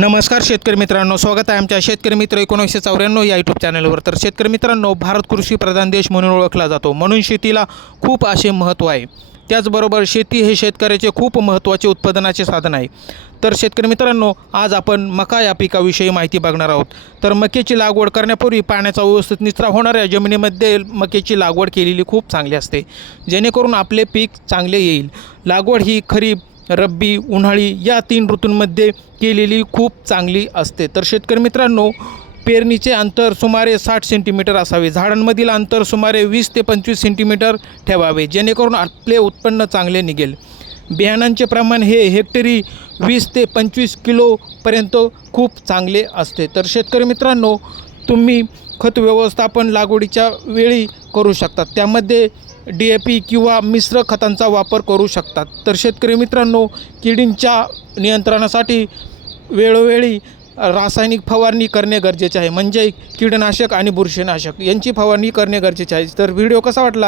नमस्कार शेतकरी मित्रांनो स्वागत आहे आमच्या शेतकरी मित्र एकोणीसशे चौऱ्याण्णव या यूट्यूब चॅनलवर तर शेतकरी मित्रांनो भारत कृषी प्रधान देश म्हणून ओळखला जातो. म्हणून शेतीला खूप असे महत्त्व आहे. त्याचबरोबर शेती हे शेतकऱ्याचे खूप महत्त्वाचे उत्पादनाचे साधन आहे. तर शेतकरी मित्रांनो आज आपण मका या पिकाविषयी माहिती बघणार आहोत. तर मकेची लागवड करण्यापूर्वी पाण्याचा व्यवस्थित निचरा होणाऱ्या जमिनीमध्ये मक्याची लागवड केलेली खूप चांगली असते. जेणेकरून आपले पीक चांगले येईल. लागवड ही खरीप रब्बी उन्हाळी या तीन ऋतूंमध्ये केलेली खूप चांगली असते. तर शेतकरी मित्रांनो पेरणीचे अंतर सुमारे साठ सेंटीमीटर असावे. झाडांमधील अंतर सुमारे वीस ते पंचवीस सेंटीमीटर ठेवावे जेणेकरून आपले उत्पन्न चांगले निघेल. बियाणांचे प्रमाण हे हेक्टरी वीस ते पंचवीस किलोपर्यंत खूप चांगले असते. तर शेतकरी मित्रांनो तुम्ही खत व्यवस्थापन लागवडीच्या वेळी करू शकतात त्यामध्ये डी ए पी किंवा मिश्र खतांचा वापर करू शकतात तर शेतकरी मित्रांनो किडींच्या नियंत्रणासाठी वेळोवेळी रासायनिक फवारणी करणे गरजेचे आहे. म्हणजे कीटनाशक आणि बुरशीनाशक यांची फवारणी करणे गरजेचे आहे. तर व्हिडिओ कसा वाटला?